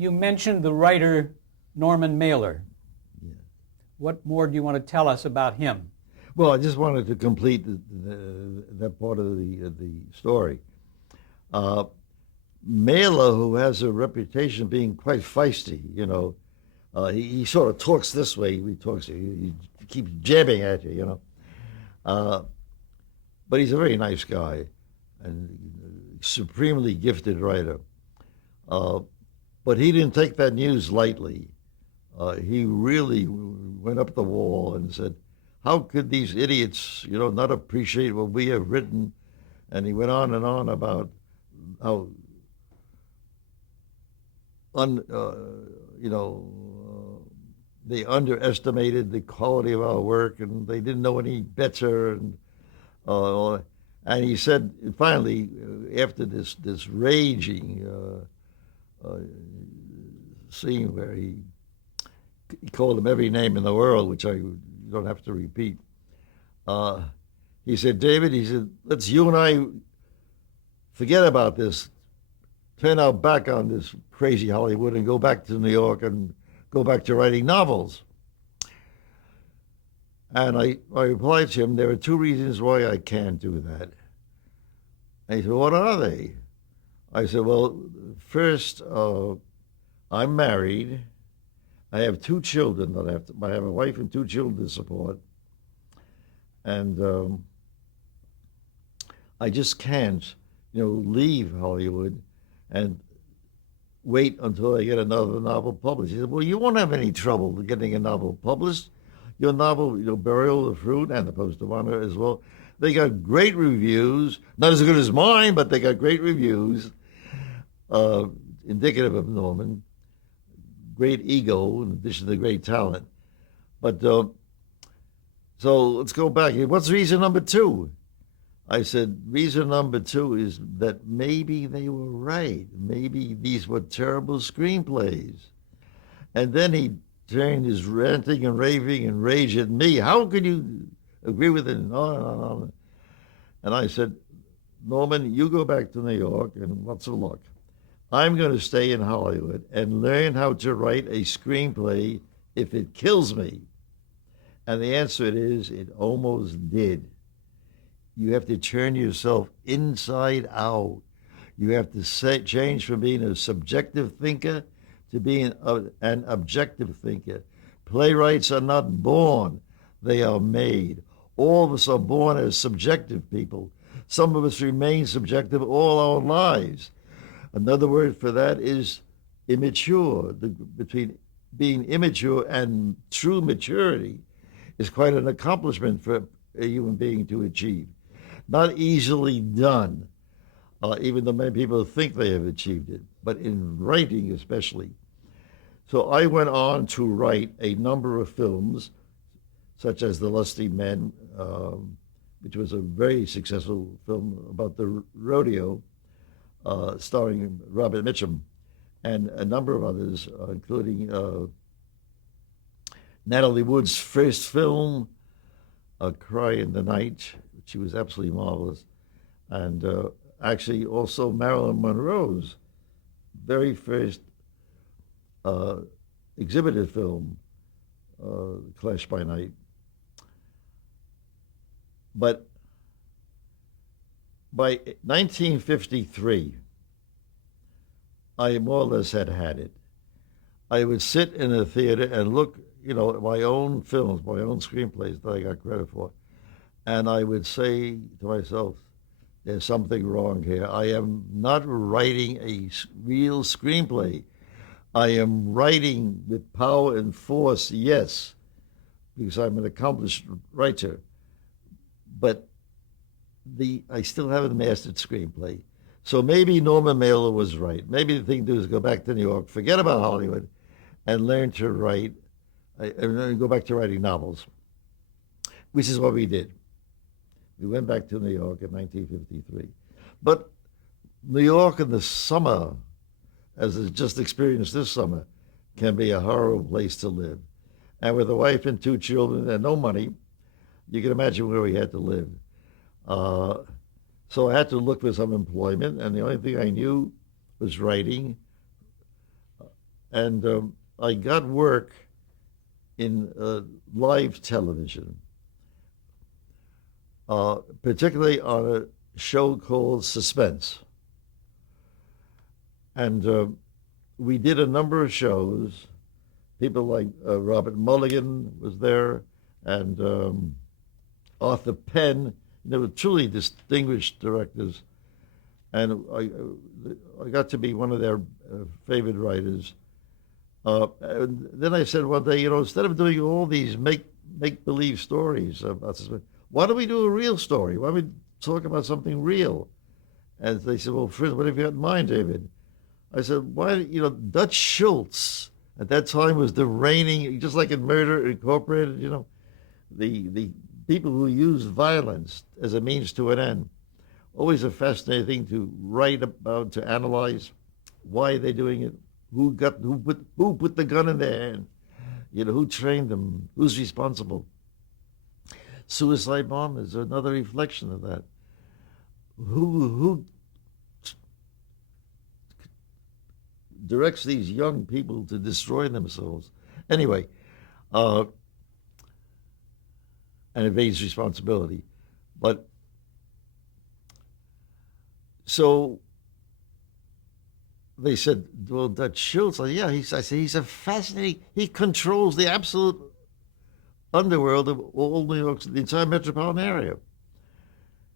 You mentioned the writer Norman Mailer. Yeah. What more do you want to tell us about him? Well, I just wanted to complete that part of the story. Uh, Mailer, who has a reputation of being quite feisty, he sort of talks this way. He keeps jabbing at you, Uh, but he's a very nice guy and supremely gifted writer. Uh, but he didn't take that news lightly. He really went up the wall and said, "How could these idiots, not appreciate what we have written?" And he went on and on about how un, you know, they underestimated the quality of our work, and they didn't know any better. And he said, finally, after this raging scene where he called him every name in the world, which I don't have to repeat. He said, "David," he said, "let's you and I forget about this, turn our back on this crazy Hollywood and go back to New York and go back to writing novels." And I replied to him, "There are two reasons why I can't do that." And he said, "What are they?" I said, "Well, first, I'm married. I have two children that I have a wife and two children to support. And I just can't, leave Hollywood and wait until I get another novel published." He said, "Well, you won't have any trouble getting a novel published. Your novel, Burial of the Fruit, and The Post of Honor as well, they got great reviews. Not as good as mine, but they got great reviews, indicative of Norman. Great ego in addition to great talent. But so let's go back. What's reason number two?" I said, "Reason number two is that maybe they were right. Maybe these were terrible screenplays." And then he turned his ranting and raving and rage at me. "How could you agree with it?" And on and on and on. And I said, "Norman, you go back to New York, and what's the luck? I'm going to stay in Hollywood and learn how to write a screenplay if it kills me." And the answer is, it almost did. You have to turn yourself inside out. You have to change from being a subjective thinker to being an objective thinker. Playwrights are not born, they are made. All of us are born as subjective people. Some of us remain subjective all our lives. Another word for that is immature. Between being immature and true maturity is quite an accomplishment for a human being to achieve. Not easily done, even though many people think they have achieved it, but in writing especially. So I went on to write a number of films, such as The Lusty Men, which was a very successful film about the rodeo, starring Robert Mitchum, and a number of others, including Natalie Wood's first film, A Cry in the Night, which was absolutely marvelous, and actually also Marilyn Monroe's very first exhibited film, Clash by Night. But by 1953, I more or less had it. I would sit in a theater and look, at my own films, my own screenplays that I got credit for, and I would say to myself, "There's something wrong here. I am not writing a real screenplay. I am writing with power and force, yes, because I'm an accomplished writer, but I still haven't mastered screenplay." So maybe Norman Mailer was right. Maybe the thing to do is go back to New York, forget about Hollywood, and learn to write, and go back to writing novels, which is what we did. We went back to New York in 1953. But New York in the summer, as I just experienced this summer, can be a horrible place to live. And with a wife and two children and no money, you can imagine where we had to live. So I had to look for some employment, and the only thing I knew was writing. and I got work in live television, particularly on a show called Suspense. And we did a number of shows. People like Robert Mulligan was there, and Arthur Penn. They were truly distinguished directors, and I got to be one of their favorite writers. And then I said one day, instead of doing all these make believe stories about suspense, why don't we do a real story? Why don't we talk about something real? And they said, well, Fritz, what have you got in mind, David? I said, why, Dutch Schultz at that time was the reigning, just like in Murder Incorporated, the people who use violence as a means to an end. Always a fascinating thing to write about, to analyze why they're doing it, who put the gun in their hand, who trained them, who's responsible. Suicide bombers are another reflection of that. Who directs these young people to destroy themselves? Anyway, and evades responsibility. But so they said, well, Dutch Schultz, yeah, I said, he's a fascinating, he controls the absolute underworld of all New York, the entire metropolitan area.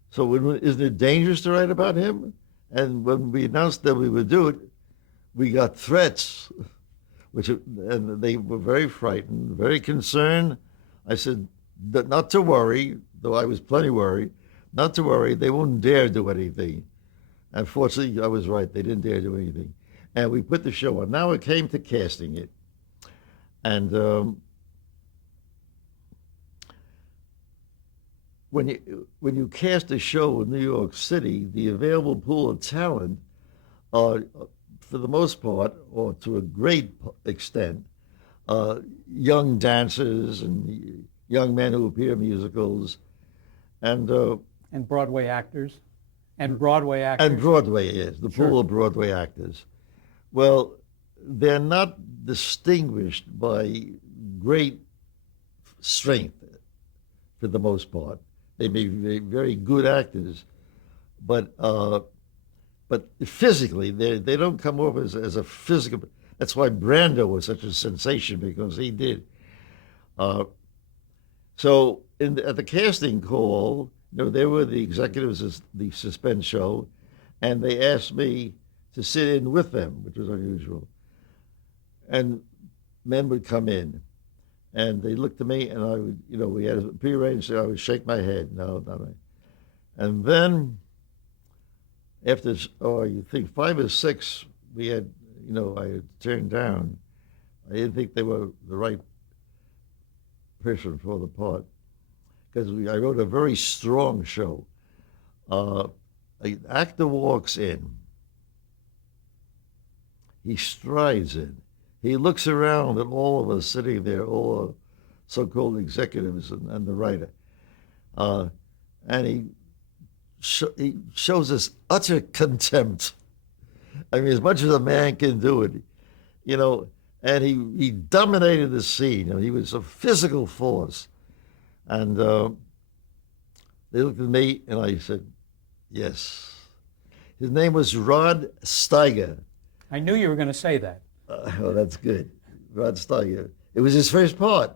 So isn't it dangerous to write about him? And when we announced that we would do it, we got threats, and they were very frightened, very concerned. I said, not to worry, though I was plenty worried, not to worry, they won't dare do anything. And fortunately, I was right, they didn't dare do anything. And we put the show on. Now it came to casting it. And when you cast a show in New York City, the available pool of talent are, for the most part, or to a great extent, young dancers and young men who appear in musicals, and Broadway actors. And Broadway actors. And Broadway is the pool of Broadway actors. Well, they're not distinguished by great strength for the most part. They may be very good actors, but physically they don't come off as a physical. That's why Brando was such a sensation, because he did. So at the casting call, they were the executives of the Suspense show, and they asked me to sit in with them, which was unusual. And men would come in, and they looked at me, and I would, we had a prearranged, so I would shake my head, no, not right. And then, after, you think 5 or 6, we had, I had turned down. I didn't think they were the right person for the part, because I wrote a very strong show. An actor walks in. He strides in. He looks around at all of us sitting there, all the so-called executives and the writer. And he shows us utter contempt. I mean, as much as a man can do it, and he dominated the scene. He was a physical force. And they looked at me, and I said, yes. His name was Rod Steiger. I knew you were going to say that. Oh, that's good. Rod Steiger. It was his first part.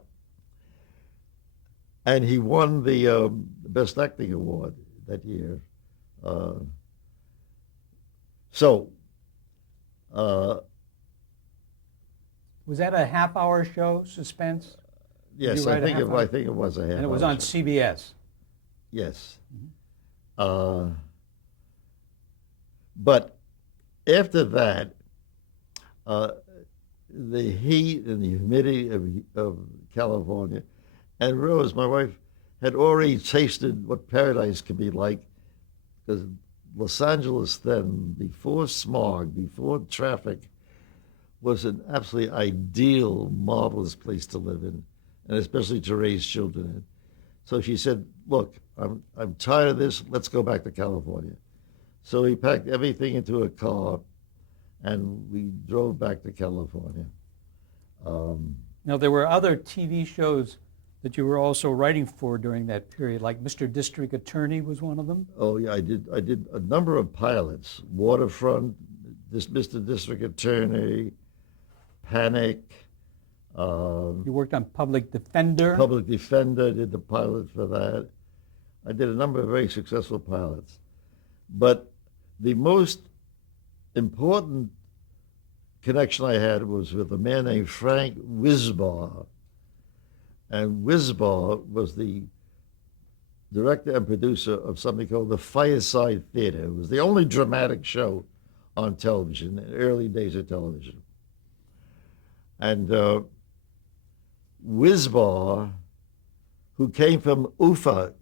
And he won the Best Acting Award that year. Was that a half-hour show, Suspense? Yes, I think it was a half-hour. And it was on CBS. Yes. Mm-hmm. But after that, the heat and the humidity of California, and Rose, my wife, had already tasted what paradise could be like, because Los Angeles then, before smog, before traffic, was an absolutely ideal, marvelous place to live in, and especially to raise children in. So she said, look, I'm tired of this, let's go back to California. So we packed everything into a car, and we drove back to California. Now, there were other TV shows that you were also writing for during that period, like Mr. District Attorney was one of them. Oh yeah, I did a number of pilots. Waterfront, this Mr. District Attorney, Panic. You worked on Public Defender. Public Defender, did the pilot for that. I did a number of very successful pilots. But the most important connection I had was with a man named Frank Wisbar. And Wisbar was the director and producer of something called the Fireside Theater. It was the only dramatic show on television in the early days of television. And Wisbar, who came from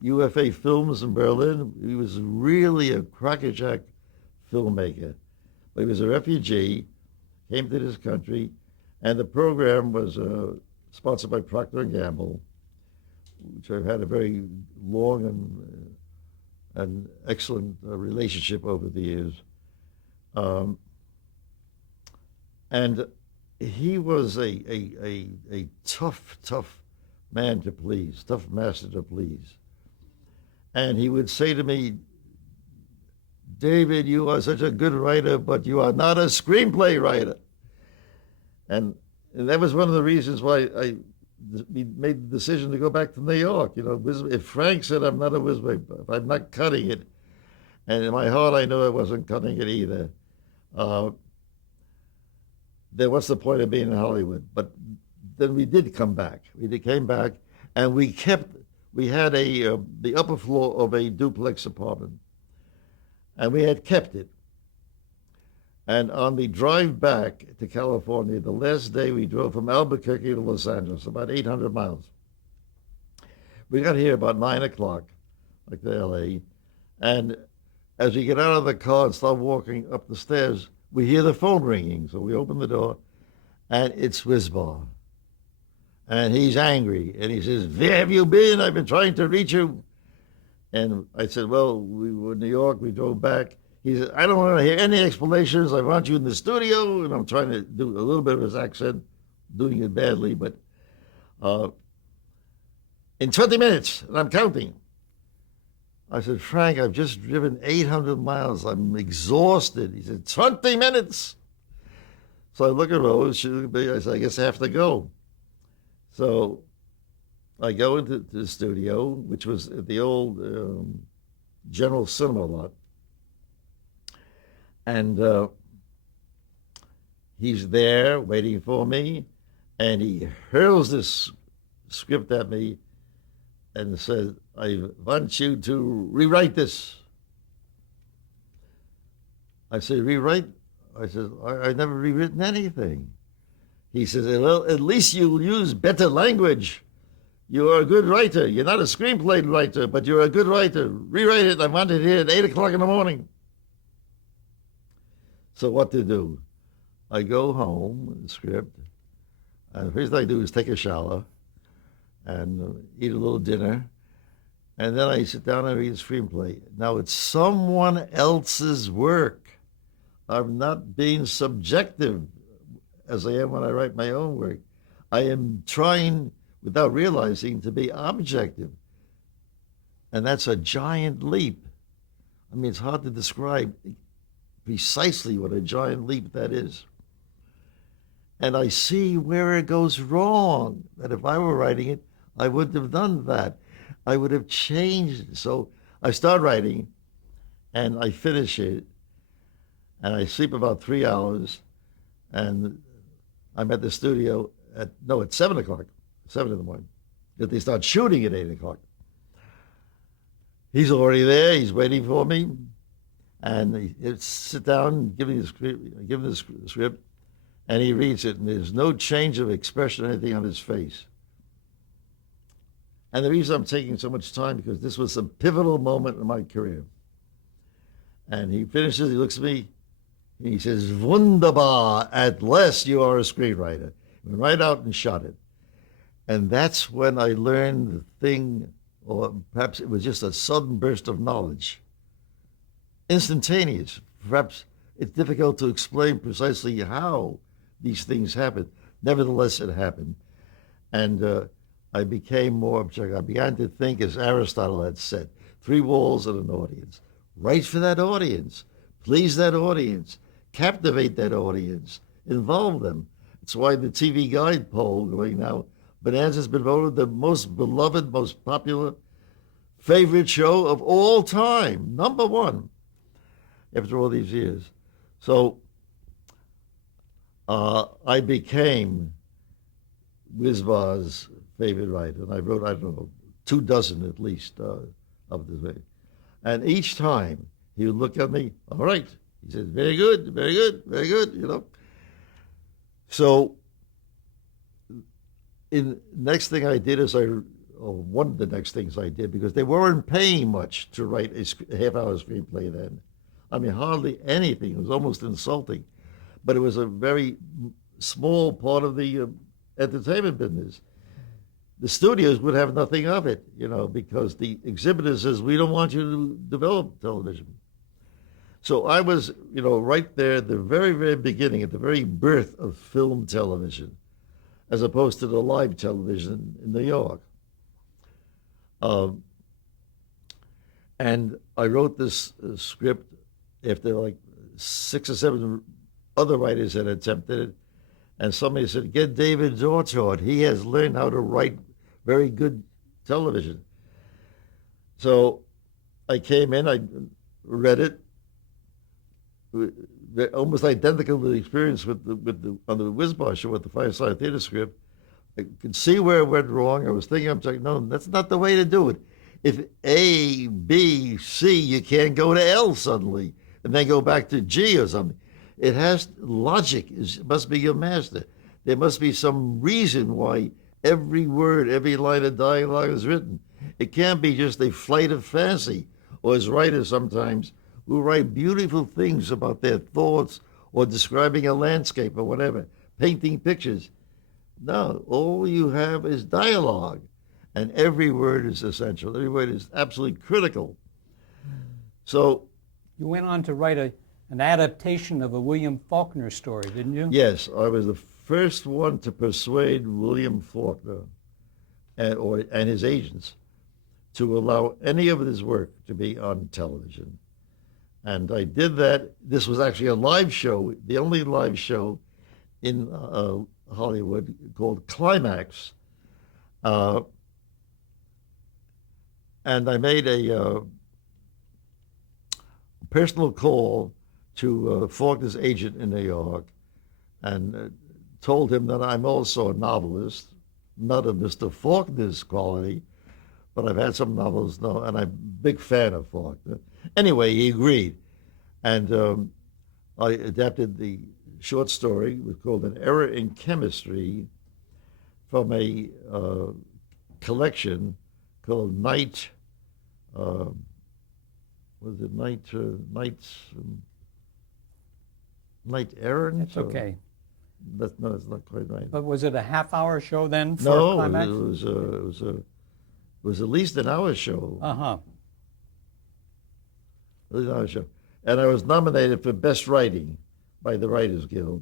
UFA Films in Berlin, he was really a crackerjack filmmaker. But he was a refugee, came to this country, and the program was sponsored by Procter & Gamble, which I've had a very long and excellent relationship over the years. And he was a tough man to please, tough master to please. And he would say to me, David, you are such a good writer, but you are not a screenplay writer. And that was one of the reasons why we made the decision to go back to New York. You know, if Frank said I'm not a whiz-bang, if I'm not cutting it, and in my heart I knew I wasn't cutting it either, then what's the point of being in Hollywood? But then we did come back. Came back, and we had the upper floor of a duplex apartment, and we had kept it. And on the drive back to California, the last day we drove from Albuquerque to Los Angeles, about 800 miles. We got here about 9 o'clock, like to LA, and as we get out of the car and start walking up the stairs, we hear the phone ringing. So we open the door, and it's Wisbar. And he's angry, and he says, "Where have you been? I've been trying to reach you." And I said, "Well, we were in New York, we drove back." He said, "I don't want to hear any explanations. I want you in the studio." And I'm trying to do a little bit of his accent, doing it badly, but in 20 minutes, and I'm counting. I said, "Frank, I've just driven 800 miles. I'm exhausted." He said, 20 minutes. So I look at Rose. I said, "I guess I have to go." So I go into the studio, which was at the old General Cinema lot. And he's there waiting for me, and he hurls this script at me and says, "I want you to rewrite this." I say, "Rewrite?" I said, "I've never rewritten anything." He says, "Well, at least you'll use better language. You're a good writer. You're not a screenplay writer, but you're a good writer. Rewrite it. I want it here at 8 o'clock in the morning." So what to do? I go home with the script, and the first thing I do is take a shower and eat a little dinner, and then I sit down and read the screenplay. Now it's someone else's work. I'm not being subjective as I am when I write my own work. I am trying, without realizing, to be objective. And that's a giant leap. I mean, it's hard to describe precisely what a giant leap that is. And I see where it goes wrong, that if I were writing it, I wouldn't have done that. I would have changed. So I start writing, and I finish it, and I sleep about 3 hours, and I'm at the studio at 7 o'clock, 7 in the morning, that they start shooting at 8 o'clock. He's already there, he's waiting for me, and he sit down, give him the script, and he reads it, and there's no change of expression or anything on his face. And the reason I'm taking so much time, because this was a pivotal moment in my career. And he finishes, he looks at me, and he says, "Wunderbar, at last you are a screenwriter." He went right out and shot it. And that's when I learned the thing, or perhaps it was just a sudden burst of knowledge. Instantaneous. Perhaps it's difficult to explain precisely how these things happen. Nevertheless, it happened. And I became more objective. I began to think, as Aristotle had said, three walls and an audience. Write for that audience. Please that audience. Captivate that audience. Involve them. That's why the TV Guide poll going now, Bonanza's been voted the most beloved, most popular, favorite show of all time. Number one, after all these years. So I became Wizbar's favorite writer, and I wrote, I don't know, 24 at least of this way. And each time he would look at me, all right, he said, very good, very good, very good, you know. So next thing I did is one of the next things I did, because they weren't paying much to write a half-hour screenplay then. I mean, hardly anything. It was almost insulting. But it was a very small part of the entertainment business. The studios would have nothing of it, you know, because the exhibitor says, we don't want you to develop television. So I was, you know, right there at the very, very beginning, at the very birth of film television, as opposed to the live television in New York. And I wrote this script after like 6 or 7 other writers had attempted it. And somebody said, get David Dortort. He has learned how to write very good television. So I came in, I read it, almost identical to the experience on the Wizbar show with the Fireside Theater script. I could see where it went wrong. I was thinking, I'm like, no, that's not the way to do it. If A, B, C, you can't go to L suddenly and then go back to G or something. It has logic. It must be your master. There must be some reason why every word, every line of dialogue is written. It can't be just a flight of fancy, or as writers sometimes who write beautiful things about their thoughts or describing a landscape or whatever, painting pictures. No, all you have is dialogue, and every word is essential. Every word is absolutely critical. So you went on to write an adaptation of a William Faulkner story, didn't you? Yes, I was the first one to persuade William Faulkner and his agents to allow any of his work to be on television. And I did that. This was actually a live show, the only live show in Hollywood, called Climax. And I made a personal call to Faulkner's agent in New York and told him that I'm also a novelist, not of Mr. Faulkner's quality, but I've had some novels, and I'm a big fan of Faulkner. Anyway, he agreed. And I adapted the short story, it was called An Error in Chemistry, from a collection called Night, Night Errand? It's okay. That's not quite right. But was it a half-hour show then for No, Climax? it was at least an hour show. Uh-huh. At least an hour show. And I was nominated for Best Writing by the Writers Guild.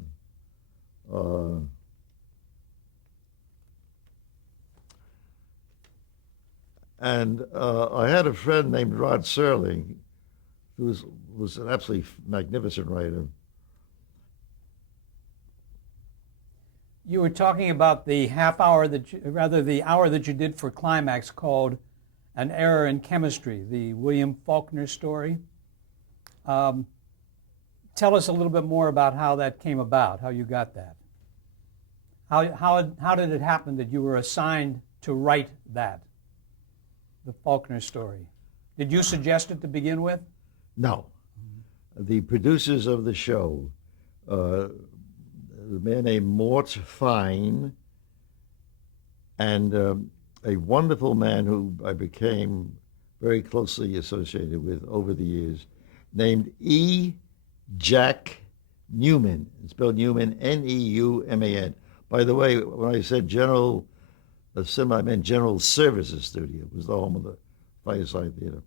And I had a friend named Rod Serling, who was an absolutely magnificent writer. You were talking about the hour that you did for Climax, called An Error in Chemistry, the William Faulkner story. Tell us a little bit more about how that came about, how you got that. How did it happen that you were assigned to write that, the Faulkner story? Did you suggest it to begin with? No. The producers of the show, a man named Mort Fine, and a wonderful man who I became very closely associated with over the years, named E. Jack Newman. It's spelled Newman, N-E-U-M-A-N. By the way, when I said General Cinema, I meant General Services Studio. It was the home of the Fireside Theater.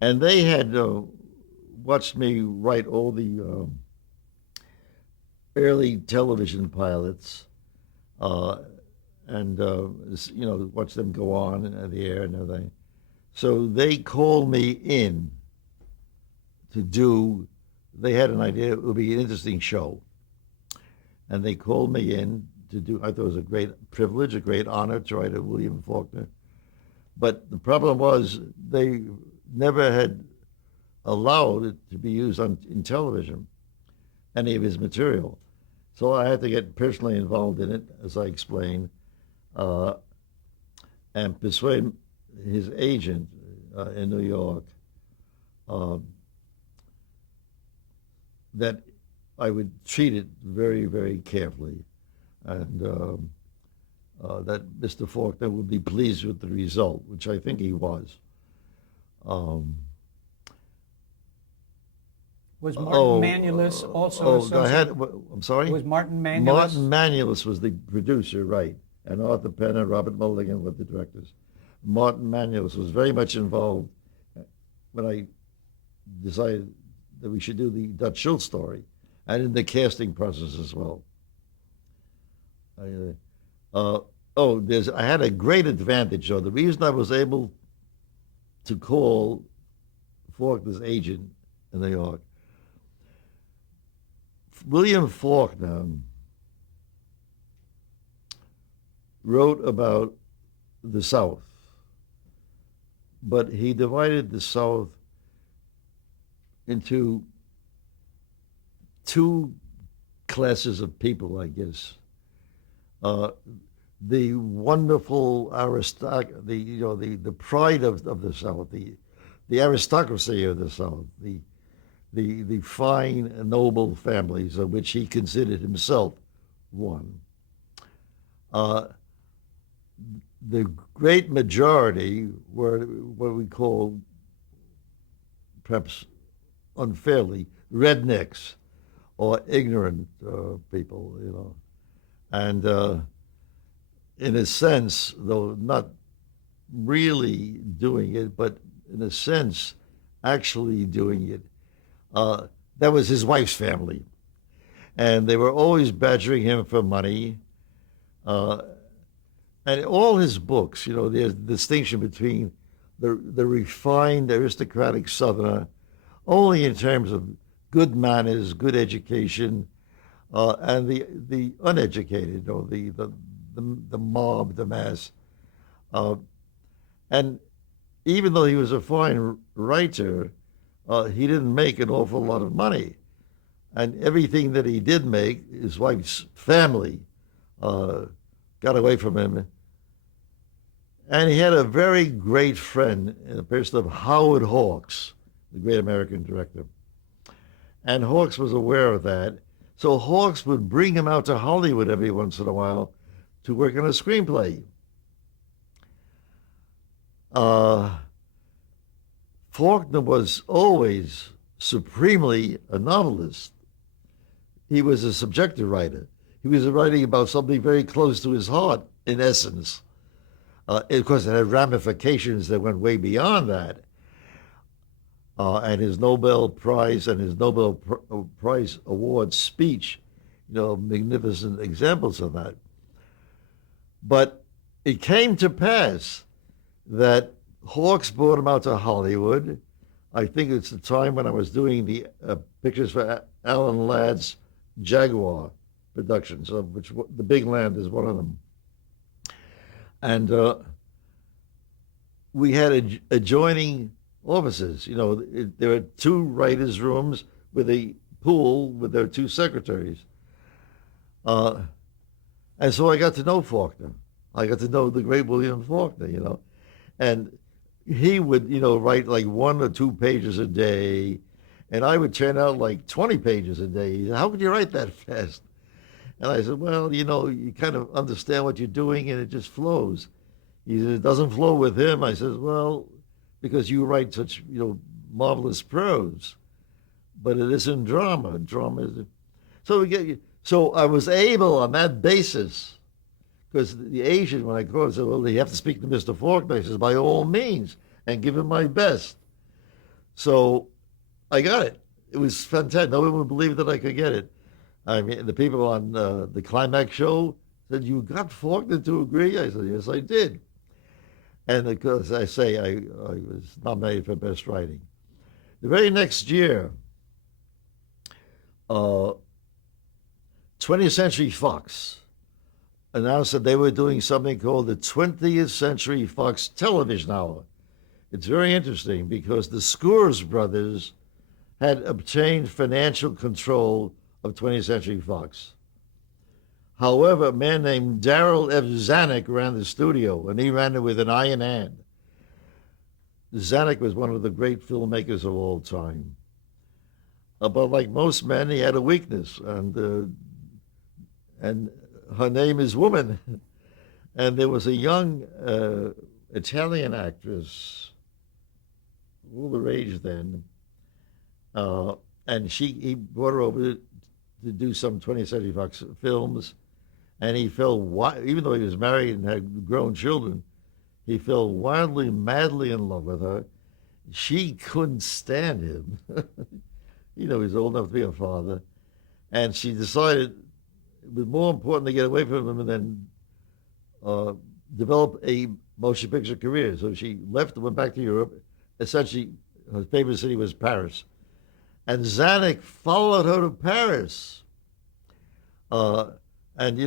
And they had watched me write all the early television pilots, uh, and watch them go on the air and everything. So they called me in to do. They had an idea it would be an interesting show, and they called me in to do. I thought it was a great privilege, a great honor to write a William Faulkner. But the problem was they never had allowed it to be used in television, any of his material. So I had to get personally involved in it, as I explained, uh, and persuade his agent in New York uh, that I would treat it very, very carefully, and that Mr. Faulkner would be pleased with the result, which I think he was. Um, Was Martin Manulis also associated? I'm sorry? Was Martin Manulis? Martin Manulis was the producer, right, and Arthur Penn and Robert Mulligan were the directors. Martin Manulis was very much involved when I decided that we should do the Dutch Schultz story, and in the casting process as well. I had a great advantage, though. The reason I was able to call Faulkner's agent in New York, William Faulkner wrote about the South, but he divided the South into two classes of people, I guess. The wonderful the pride of the South, the aristocracy of the South, the fine noble families of which he considered himself one. The great majority were what we call, perhaps unfairly, rednecks or ignorant people, and in a sense, though not really doing it, but in a sense, actually doing it. That was his wife's family, and they were always badgering him for money. And all his books, there's a distinction between the refined aristocratic Southerner, only in terms of good manners, good education, and the uneducated, or the mob, the mass. And even though he was a fine writer, he didn't make an awful lot of money. And everything that he did make, his wife's family got away from him. And he had a very great friend in the person of Howard Hawks, the great American director. And Hawks was aware of that. So Hawks would bring him out to Hollywood every once in a while to work on a screenplay. Faulkner was always supremely a novelist. He was a subjective writer. He was writing about something very close to his heart, in essence. Of course, it had ramifications that went way beyond that. And his Nobel Prize and his Nobel Prize Award speech, magnificent examples of that. But it came to pass that Hawks brought him out to Hollywood. I think it's the time when I was doing the pictures for Alan Ladd's Jaguar productions, of which The Big Land is one of them. And we had adjoining offices. There were two writers' rooms with a pool with their two secretaries. And so I got to know Faulkner. I got to know the great William Faulkner, And he would, write like 1 or 2 pages a day, and I would turn out like 20 pages a day. He said, "How could you write that fast?" And I said, "Well, you kind of understand what you're doing, and it just flows." He said, "It doesn't flow with him." I said, "Well, because you write such, marvelous prose, but it isn't drama. Drama is." So I was able on that basis, because the agent, when I called, said, "Well, you have to speak to Mr. Faulkner." I said, "By all means, and give him my best." So I got it. It was fantastic. No one would believe that I could get it. I mean, the people on the Climax show said, "You got Faulkner to agree?" I said, "Yes, I did." And of course, I was nominated for Best Writing. The very next year, uh, 20th Century Fox announced that they were doing something called the 20th Century Fox Television Hour. It's very interesting because the Scores brothers had obtained financial control of 20th Century Fox. However, a man named Darrell F. Zanuck ran the studio, and he ran it with an iron hand. Zanuck was one of the great filmmakers of all time. But like most men, he had a weakness, and her name is Woman. And there was a young Italian actress, all the rage then, and he brought her over to do some 20th Century Fox films, and he fell, even though he was married and had grown children, he fell wildly, madly in love with her. She couldn't stand him. He was old enough to be a father, and she decided it was more important to get away from him than develop a motion picture career. So she left and went back to Europe. Essentially, her favorite city was Paris. And Zanuck followed her to Paris, and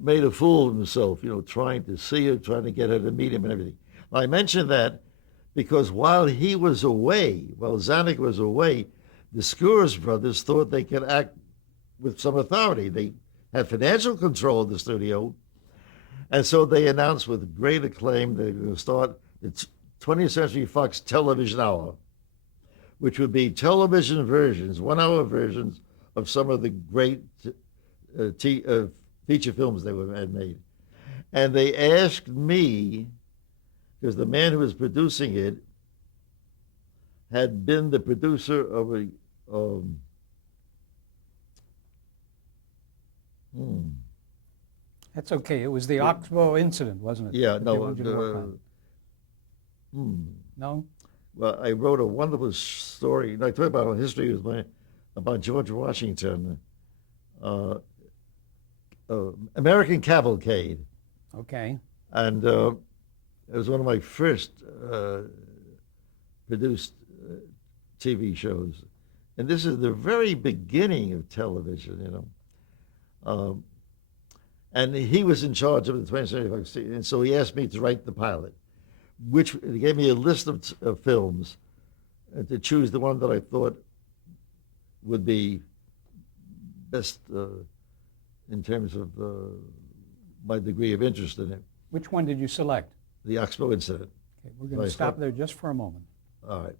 made a fool of himself. Trying to see her, trying to get her to meet him, and everything. I mention that because while Zanuck was away, the Scores brothers thought they could act with some authority. They had financial control of the studio, and so they announced with great acclaim they were going to start the 20th Century Fox Television Hour, which would be television versions, 1 hour versions of some of the great feature films they had made. And they asked me, because the man who was producing it had been the producer of a, That's okay. It was the Oxbow incident, wasn't it? yeah, that they no, wanted you to work on? No? well, I wrote a wonderful story. I talk about history about George Washington, American Cavalcade. Okay. And it was one of my first produced TV shows. And this is the very beginning of television, and he was in charge of the 20th Century Fox, and so he asked me to write the pilot, which he gave me a list of films, and to choose the one that I thought would be best in terms of my degree of interest in it. Which one did you select? The Oxbow incident. Okay, we're going to stop there just for a moment. All right.